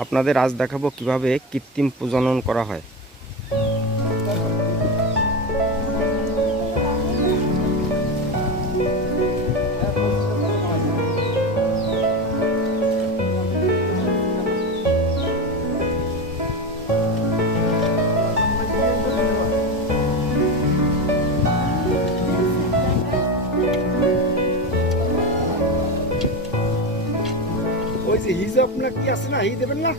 আপনাদের আজ দেখাবো কিভাবে কৃত্রিম প্রজনন করা হয়। ওই যে হিজাব না কি আছে না, হি দেবেন না।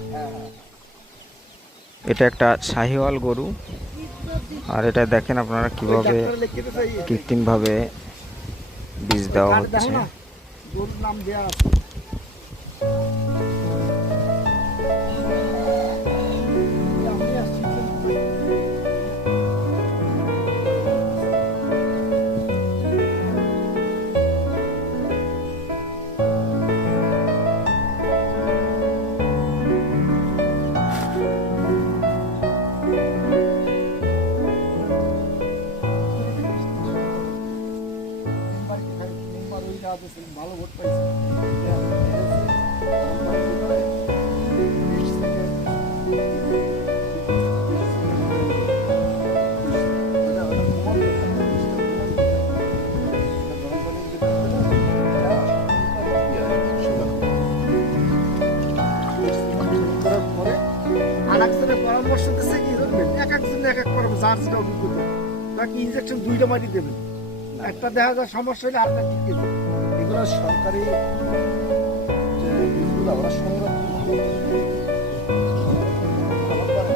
এটা একটা শাহিওয়াল গরু, আর এটা দেখেন আপনারা কিভাবে কৃত্রিমভাবে বীজ দেওয়া হচ্ছে। গরুর নাম দেয়া আছে। ভালো ভোট পাইছে। পরামর্শ দিচ্ছে কি ধরবেন, এক একজন এক এক পরামর্শ, যার যেটা অভিজ্ঞতা, বাকি ইনজেকশন দুইটা মারি দেবেন, একটা দেখা যায় সমস্যা হলে আরেকটা ঠিক দেবেন। এগুলো সরকারি যে বীজগুলো ওরা সংরক্ষণ ভালো করে।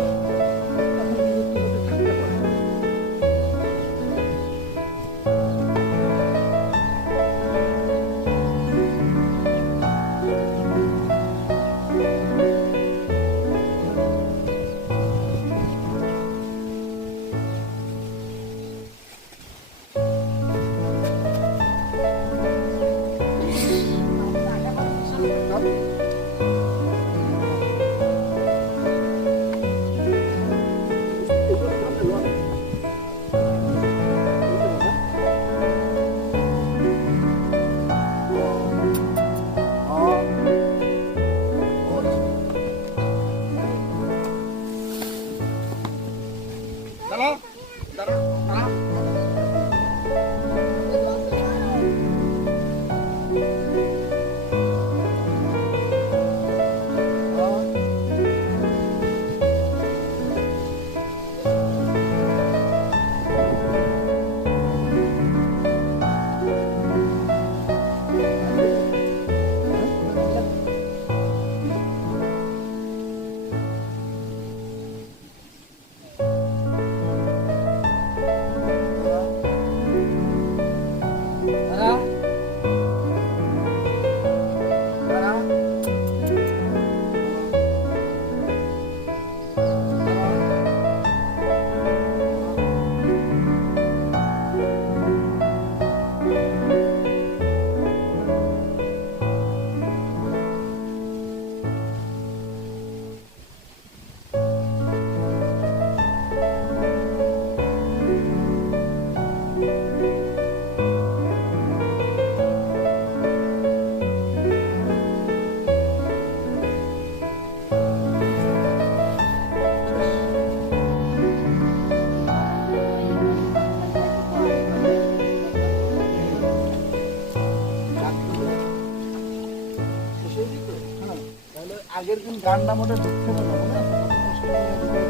আগের দিন গান্ডা মোটে ঢুকতে পারলাম না, কত কষ্ট করে